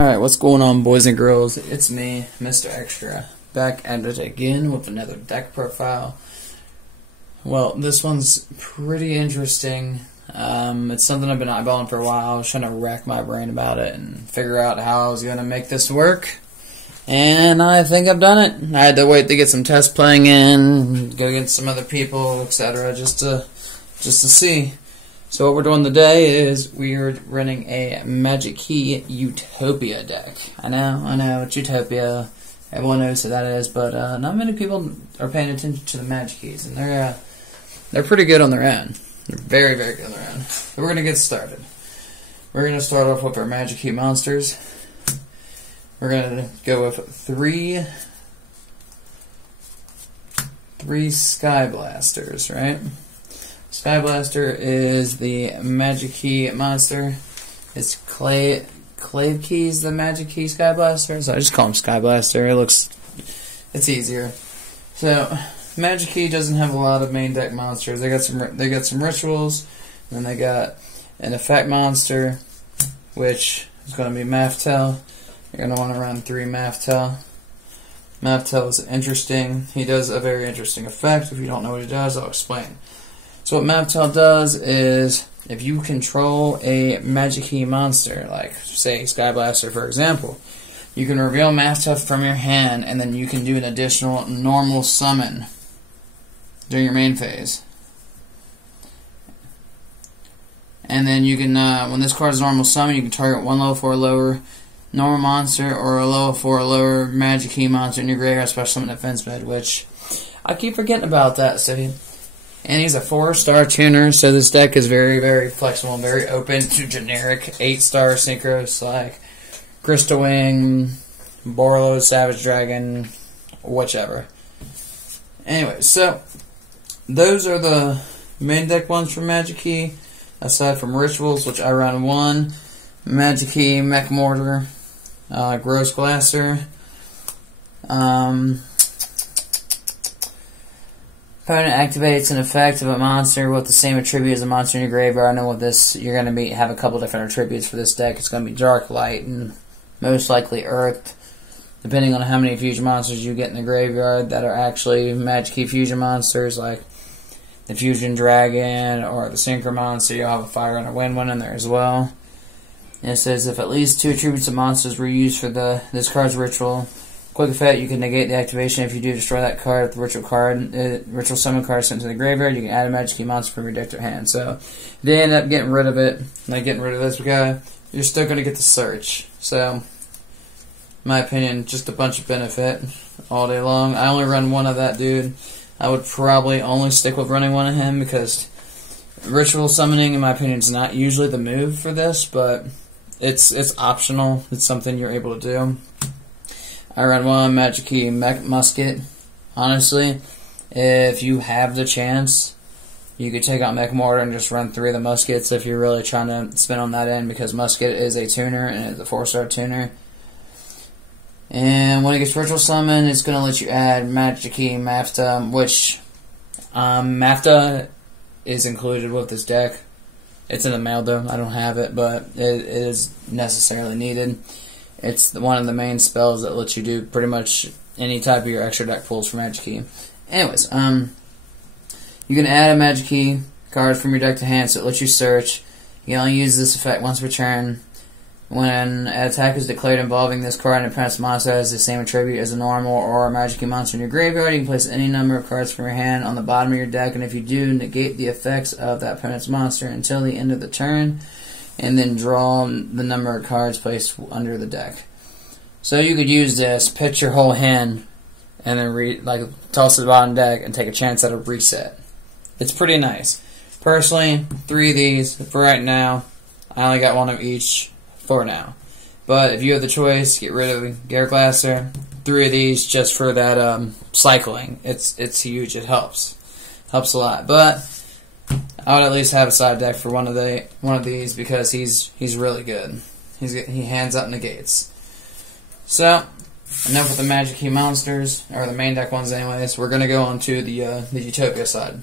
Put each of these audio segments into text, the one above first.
Alright, what's going on, boys and girls? It's me, Mr. Extra, back at it again with another deck profile. Well, this one's pretty interesting. It's something I've been eyeballing for a while. I was trying to rack my brain about it and figure out how I was going to make this work. And I think I've done it. I had to wait to get some test playing in, go get some other people, etc., just to see. So what we're doing today is we're running a magikey utopia deck. I know, it's utopia. Everyone knows what that is, but not many people are paying attention to the magikeys, and they're pretty good on their own. They're very, very good on their own. So we're gonna get started. We're gonna start off with our magikey monsters. We're gonna go with three Sky Blasters, right? Sky Blaster is the magikey monster. It's Clavekey's the magikey Sky Blaster, so I just call him Sky Blaster. It's easier. So magikey doesn't have a lot of main deck monsters. They got some rituals, and then they got an effect monster, which is going to be Maftel. You're going to want to run 3 Maftel. Maftel is interesting. He does a very interesting effect. If you don't know what he does, I'll explain. So what Maftel does is, if you control a magikey monster, like, say, Sky Blaster, for example, you can reveal Maftel from your hand, and then you can do an additional normal summon during your main phase. And then you can, when this card is normal summon, you can target one level 4 lower normal monster or a level 4 lower magikey monster in your graveyard special summon defense mode, which I keep forgetting about that, so. And he's a 4-star tuner, so this deck is very, very flexible and very open to generic 8-star synchros like Crystal Wing, Borlo, Savage Dragon, whichever. Anyway, so those are the main deck ones for magikey, aside from rituals, which I run 1 magikey Mech Mortar, Gross Glasser. Opponent activates an effect of a monster with the same attribute as a monster in your graveyard. I know with this, you're going to have a couple different attributes for this deck. It's going to be Dark, Light, and most likely Earth, depending on how many fusion monsters you get in the graveyard that are actually magikey fusion monsters, like the Fusion Dragon or the Synchro Monster. You'll have a Fire and a Wind one in there as well. And it says if at least 2 attributes of monsters were used for this card's ritual. Quick effect, you can negate the activation if you do destroy that card with the ritual summon card sent to the graveyard. You can add a magikey monster from your deck to your hand. So if they end up getting rid of it, like getting rid of this guy, you're still going to get the search. So, in my opinion, just a bunch of benefit all day long. I only run 1 of that dude. I would probably only stick with running 1 of him because ritual summoning, in my opinion, is not usually the move for this, but it's optional. It's something you're able to do. I run 1 magikey Musket. Honestly, if you have the chance, you could take out Mech Mortar and just run 3 of the Muskets if you're really trying to spin on that end, because Musket is a tuner and it's a 4-star tuner. And when it gets Ritual Summon, it's going to let you add magikey Mafta, which Mafta is included with this deck. It's in the mail though. I don't have it, but it is necessarily needed. It's one of the main spells that lets you do pretty much any type of your extra deck pulls for magikey. Anyways, you can add a magikey card from your deck to hand, so it lets you search. You can only use this effect once per turn. When an attack is declared involving this card and an opponent's monster has the same attribute as a normal or a magikey monster in your graveyard, you can place any number of cards from your hand on the bottom of your deck, and if you do, negate the effects of that opponent's monster until the end of the turn, and then draw the number of cards placed under the deck. So you could use this, pitch your whole hand, and then toss it to the bottom deck and take a chance at a reset. It's pretty nice. Personally, 3 of these for right now. I only got 1 of each for now. But if you have the choice, get rid of Garrett Glasser. 3 of these just for that cycling. It's huge. It helps a lot. But I would at least have a side deck for one of these because he's really good. He hands up negates. So enough with the magikey monsters, or the main deck ones anyways. We're gonna go on to the Utopia side.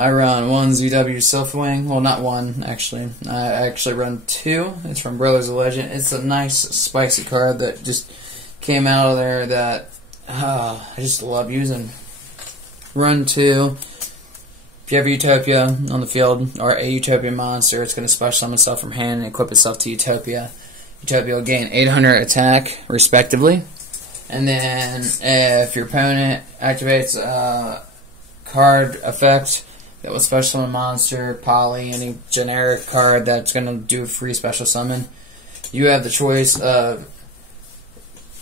I run one ZW Silphwing. Well, not one, actually. I actually run two. It's from Brothers of Legend. It's a nice, spicy card that just came out of there that I just love using. Run two. If you have Utopia on the field, or a Utopia monster, it's going to special summon itself from hand and equip itself to Utopia. Utopia will gain 800 attack, respectively. And then, if your opponent activates a card effect that will special summon a monster, poly, any generic card that's going to do a free special summon, you have the choice of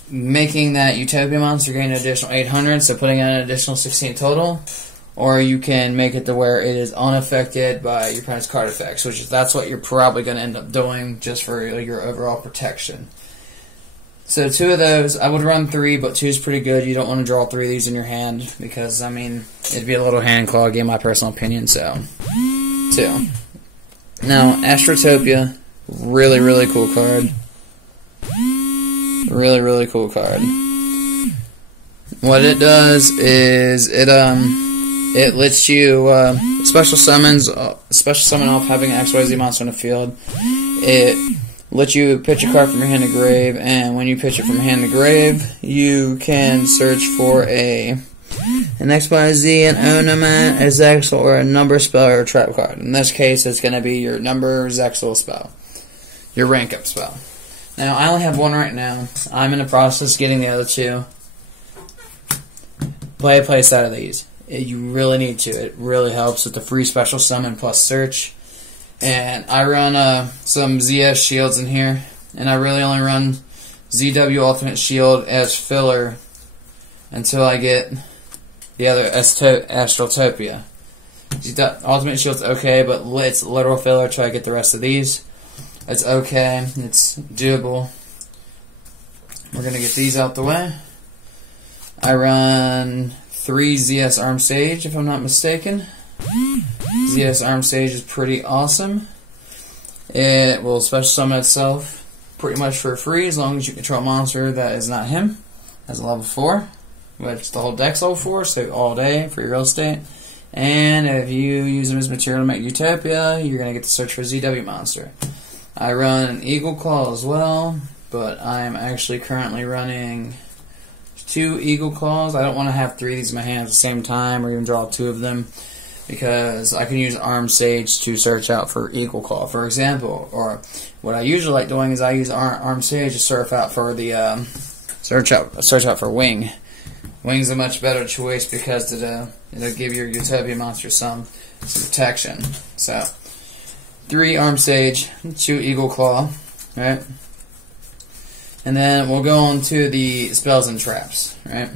making that Utopia monster gain an additional 800, so putting in an additional 16 total, or you can make it to where it is unaffected by your opponent's card effects, that's what you're probably going to end up doing just for your overall protection. So two of those, I would run three, but two is pretty good. You don't want to draw three of these in your hand because, I mean, it'd be a little hand cloggy in my personal opinion, so two. Now, Astrotopia, really, really cool card. Really, really cool card. What it does is it lets you special summon off having an XYZ monster on the field. It lets you pitch a card from your hand to grave, and when you pitch it from hand to grave, you can search for an XYZ, an ornament, a Zexal, or a number spell or a trap card. In this case, it's going to be your number Zexal spell, your rank up spell. Now, I only have one right now. I'm in the process of getting the other two. Play a play set of these. You really need to. It really helps with the free special summon plus search. And I run some ZS shields in here. And I really only run ZW Ultimate Shield as filler until I get the other Astrotopia. Ultimate Shield's okay, but it's literal filler until I get the rest of these. It's okay. It's doable. We're going to get these out the way. I run 3 ZS Arm Sage, if I'm not mistaken. ZS Arm Sage is pretty awesome. It will special summon itself pretty much for free as long as you control a monster that is not him. Has a level 4, which the whole deck's level 4, so all day for your real estate. And if you use him as material to make Utopia, you're going to get to search for a ZW monster. I run an Eagle Claw as well, but I'm actually currently running 2 Eagle Claws. I don't want to have 3 of these in my hand at the same time or even draw 2 of them because I can use Arm Sage to search out for Eagle Claw, for example. Or what I usually like doing is I use Arm Sage to search out for the search out for Wing. Wing's a much better choice because it'll give your Utopia monster some protection. So 3 Arm Sage, 2 Eagle Claw, right? And then we'll go on to the spells and traps, right?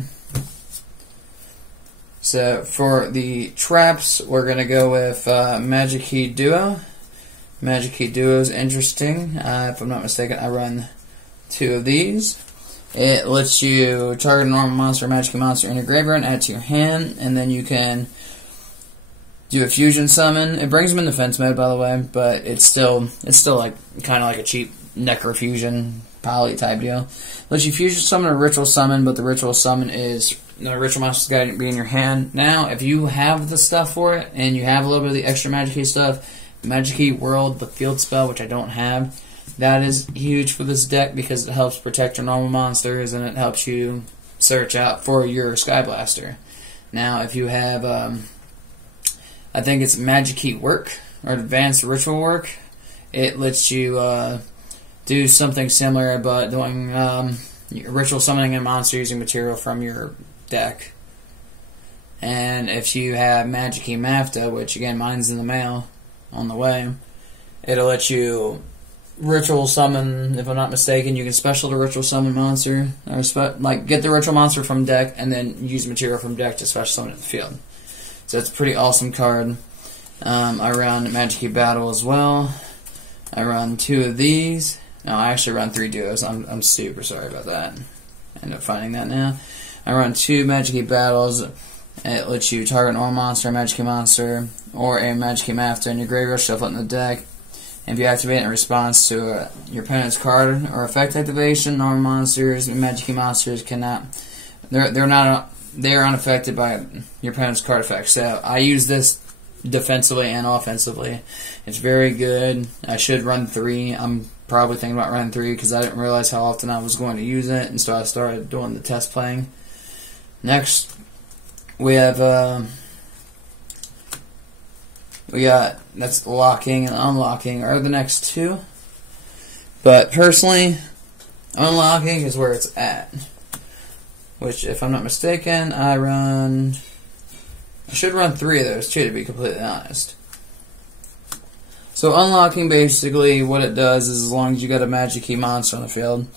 So for the traps, we're going to go with Magikey Duo. Magikey Duo is interesting. If I'm not mistaken, I run 2 of these. It lets you target a normal monster or Magikey monster in your graveyard and add to your hand, and then you can do a fusion summon. It brings them in defense mode, by the way, but it's still like kind of like a cheap necrofusion poly type deal. Lets you fusion summon or ritual summon, but the ritual summon is the ritual monster's got to be in your hand. Now, if you have the stuff for it and you have a little bit of the extra Magikey stuff, Magikey World, the field spell, which I don't have, that is huge for this deck because it helps protect your normal monsters and it helps you search out for your Sky Blaster. Now, if you have I think it's Magikey Work or Advanced Ritual Work. It lets you do something similar, but doing ritual summoning a monster using material from your deck. And if you have Magikey Mafta, which again mine's in the mail on the way, it'll let you ritual summon. If I'm not mistaken, you can special the ritual summon monster, or like get the ritual monster from deck and then use material from deck to special summon it in the field. So it's a pretty awesome card. I run Magikey Battle as well. I run 2 of these. No, I actually run 3 duos. I'm super sorry about that. I end up finding that now. I run 2 Magikey Battles. It lets you target an normal monster, a Magikey monster, or a Magikey Mafta in your graveyard, shuffle it in the deck. And if you activate it in response to your opponent's card or effect activation, normal monsters and Magikey monsters cannot. They are unaffected by your opponent's card effect. So I use this defensively and offensively. It's very good. I should run 3. I'm probably thinking about running 3 because I didn't realize how often I was going to use it, and so I started doing the test playing. Next, we have that's locking and unlocking are the next 2. But personally, unlocking is where it's at. Which, if I'm not mistaken, I should run 3 of those too, to be completely honest. So unlocking, basically, what it does is, as long as you got a magikey monster on the field,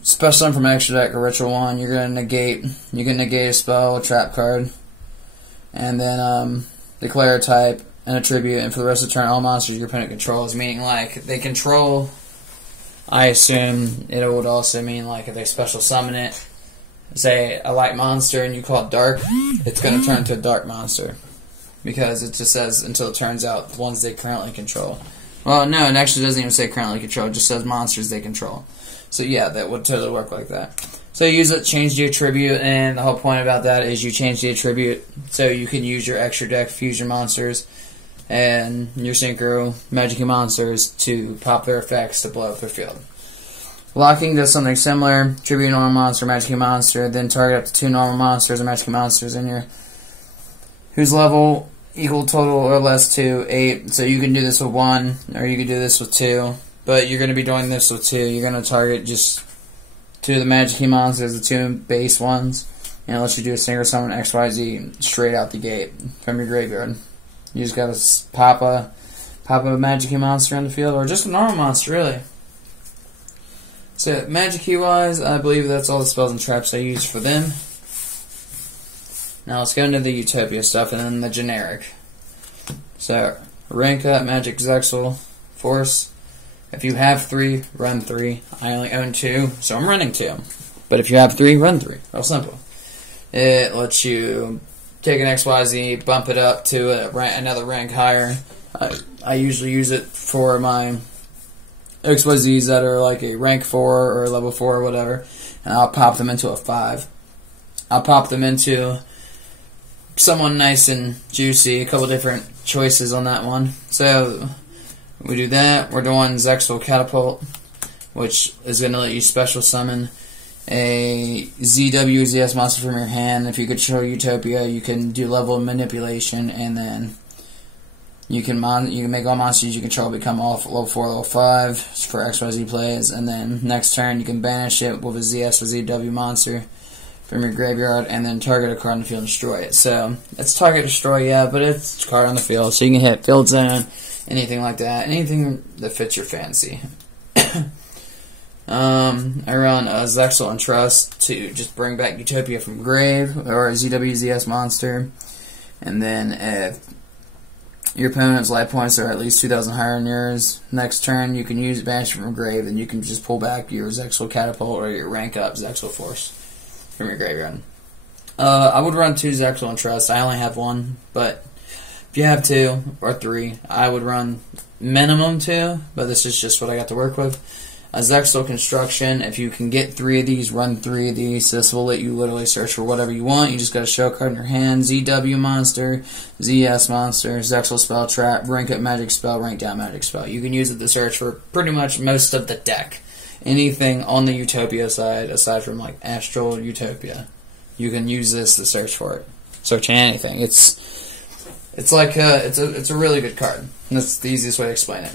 especially from extra deck or ritual 1, you can negate a spell, a trap card, and then declare a type and a tribute, and for the rest of the turn, all monsters your opponent controls, meaning like they control. I assume it would also mean like if they special summon it, say a light monster, and you call it dark, it's going to turn into a dark monster. Because it just says until it turns out the ones they currently control. Well, no, it actually doesn't even say currently control. It just says monsters they control. So yeah, that would totally work like that. So you use it, change the attribute, and the whole point about that is you change the attribute so you can use your extra deck fusion monsters and your synchro magikey monsters to pop their effects to blow up their field. Locking does something similar. Tribute normal monster, magikey monster, then target up to 2 normal monsters or magikey monsters in your whose level equal total or less to 8. So you can do this with 1, or you can do this with 2. But you're going to be doing this with 2. You're going to target just 2 of the magikey monsters, the 2 base ones, and it lets you do a single summon XYZ straight out the gate from your graveyard. You just got to pop a magikey monster on the field, or just a normal monster, really. So magikey wise, I believe that's all the spells and traps I use for them. Now let's go into the Utopia stuff and then the generic. So, rank up, Magic Zexal, Force. If you have 3, run 3. I only own 2, so I'm running 2. But if you have 3, run 3. Real simple. It lets you take an XYZ, bump it up to another rank higher. I usually use it for my XYZs that are like a rank 4 or level 4 or whatever, and I'll pop them into a 5. I'll pop them into someone nice and juicy, a couple different choices on that one. So we do that. We're doing Zexal Catapult, which is going to let you special summon a ZWZS monster from your hand. If you control Utopia, you can do level of manipulation, and then you can make all monsters you control become all level 4, level 5 for XYZ plays, and then next turn you can banish it with a ZS or ZW monster from your graveyard, and then target a card on the field and destroy it. So, it's target destroy, yeah, but it's a card on the field, so you can hit field zone, anything like that, anything that fits your fancy. I run a Zexal and Trust to just bring back Utopia from grave, or a ZWZS monster, and then if your opponent's life points are at least 2,000 higher than yours, next turn you can use Banish from grave, and you can just pull back your Zexal Catapult or your rank up Zexal Force from your graveyard. I would run 2 Zexal and Trust. I only have 1, but if you have 2 or 3, I would run minimum 2, but this is just what I got to work with. A Zexal Construction, if you can get 3 of these, run 3 of these. This will let you literally search for whatever you want. You just got to show a card in your hand. ZW monster, ZS monster, Zexal spell trap, rank up magic spell, rank down magic spell. You can use it to search for pretty much most of the deck. Anything on the Utopia side, aside from like Astral Utopia, you can use this to search for it. Search anything. It's like it's a really good card. And that's the easiest way to explain it.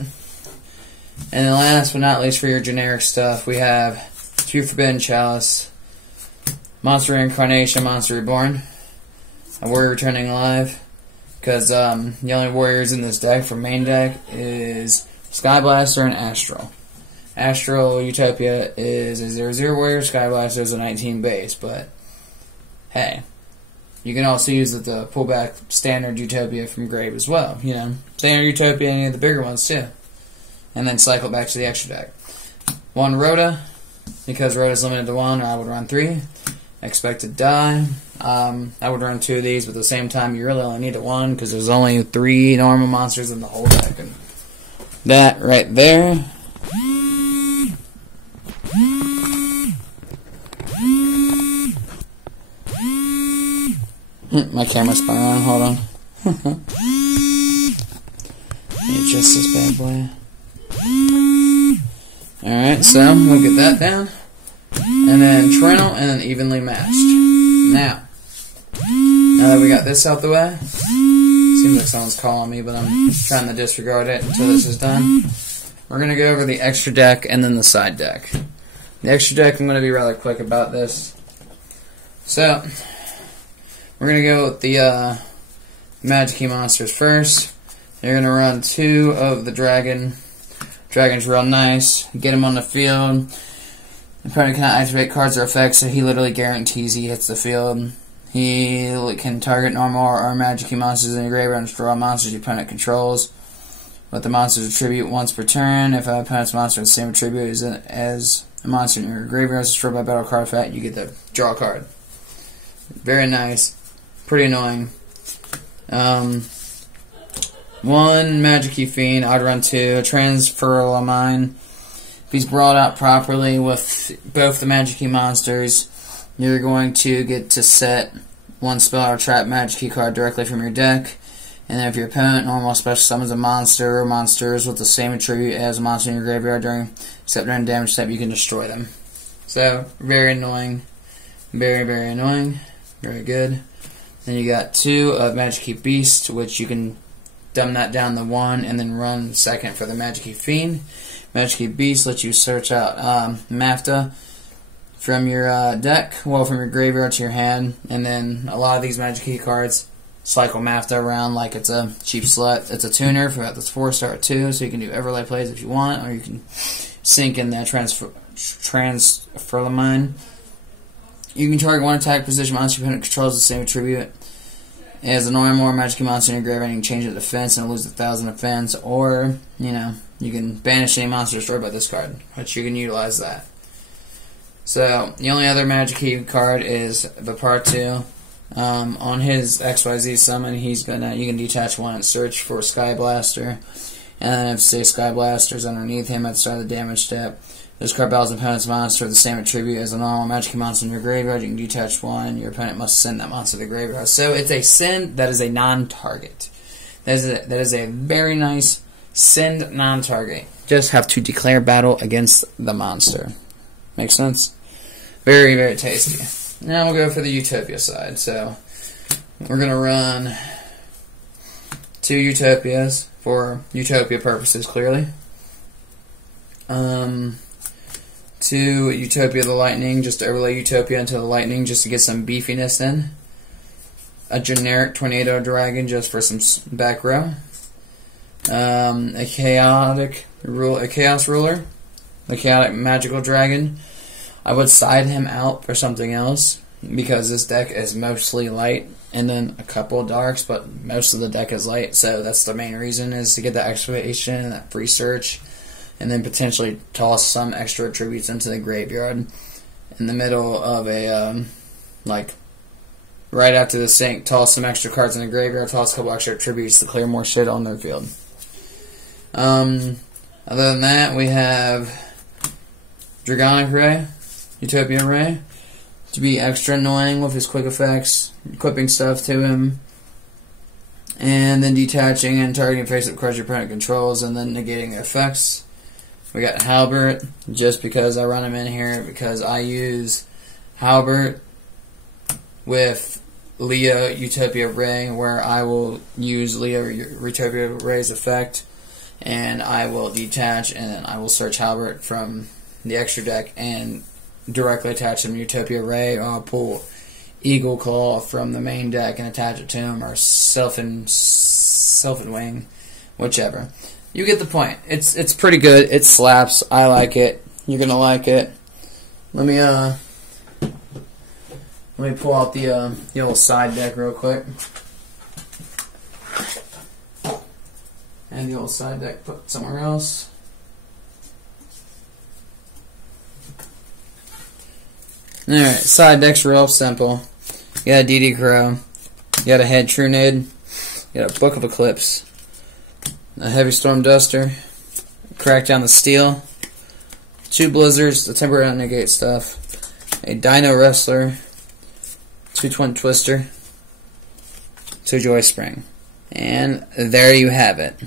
And then last but not least, for your generic stuff, we have 2 Forbidden Chalice, Monster Reincarnation, Monster Reborn, a Warrior Returning Alive, because the only warriors in this deck for main deck is Skyblaster and Astral. Astral Utopia is a 0/0 warrior, Skyblaster is a 19 base, but hey, you can also use it to pull back standard Utopia from grave as well, you know. Standard Utopia and any of the bigger ones too. And then cycle back to the extra deck. 1 Rhoda, because Rhoda's limited to 1, I would run 3. Expected Die, I would run 2 of these, but at the same time you really only need a 1, because there's only 3 normal monsters in the whole deck. And that right there. My camera spun around, hold on. adjust this bad boy. Alright, so we'll get that down. And then Torrential and then evenly matched. Now that we got this out the way, seems like someone's calling me, but I'm trying to disregard it until this is done. We're going to go over the extra deck and then the side deck. The extra deck, I'm going to be rather quick about this. So, we're going to go with the magikey monsters first. You're going to run 2 of the dragon. Dragon's real nice. Get him on the field. The opponent cannot activate cards or effects, so he literally guarantees he hits the field. He can target normal or magikey monsters in your graveyard and destroy monsters your opponent controls. Let the monsters attribute once per turn. If an opponent's monster has the same attribute as a monster in your graveyard is destroyed by battle card effect, you get to draw a card. Very nice. Pretty annoying. 1 magikey fiend. I'd run 2. Transfer mine. If he's brought out properly with both the magikey monsters, you're going to get to set 1 spell or trap magikey card directly from your deck. And then if your opponent normal special summons a monster or monsters with the same attribute as a monster in your graveyard except during damage step, you can destroy them. So, very annoying. Very, very annoying. Very good. Then you got 2 of magikey beast, which you can dumb that down to 1 and then run second for the magikey fiend. Magikey beast lets you search out Mafta from your deck, well, from your graveyard to your hand, and then a lot of these magikey cards cycle Mafta around like it's a cheap slut. It's a tuner for that's 4-star 2, so you can do Everlay plays if you want, or you can sink in that transfer mine. You can target 1 attack position monster your opponent controls the same attribute as a normal or magikey monster in your graveyard, and you can change it to defense and lose 1,000 defense, or, you know, you can banish any monster destroyed by this card, which you can utilize that. So, the only other magikey card is the part 2. On his XYZ summon, you can detach 1 and search for Sky Blaster. And then if, say, Sky Blaster's underneath him at the start of the damage step, this card battles an opponent's monster with the same attribute as a normal magikey monster in your graveyard. You can detach 1. Your opponent must send that monster to the graveyard. So it's a send that is a non-target. That is a very nice send non-target. Just have to declare battle against the monster. Make sense? Very, very tasty. Now we'll go for the Utopia side. So we're going to run 2 Utopias for Utopia purposes, clearly. 2 Utopia the Lightning, just to overlay Utopia into the Lightning just to get some beefiness in. A generic Tornado Dragon just for some back row. A Chaos Ruler, the Chaotic Magical Dragon. I would side him out for something else because this deck is mostly light and then a couple of darks, but most of the deck is light, so that's the main reason, is to get that excavation and that free search, and then potentially toss some extra attributes into the graveyard in the middle of a, like, right after the sink, toss some extra cards in the graveyard, toss a couple extra attributes to clear more shit on their field. Other than that, we have Dragonic Ray, Utopia Ray, to be extra annoying with his quick effects, equipping stuff to him, and then detaching and targeting face-up cards your opponent controls, and then negating the effects. We got Halbert, just because I run him in here, because I use Halbert with Leo Utopia Ray, where I will use Leo Utopia Ray's effect, and I will detach, and then I will search Halbert from the extra deck and directly attach him to Utopia Ray, or I'll pull Eagle Claw from the main deck and attach it to him, or Sylphin Wing, whichever. You get the point. It's pretty good. It slaps. I like it. You're gonna like it. Let me pull out the old side deck real quick. And the old side deck put somewhere else. Alright, side deck's real simple. You got a DD Crow, you got a Head Trunade, you got a Book of Eclipse, a Heavy Storm Duster, Crack Down the Steel, 2 Blizzards, the temporary negate stuff, a Dino Wrestler, 2 Twin Twister, 2 Joy Spring. And there you have it.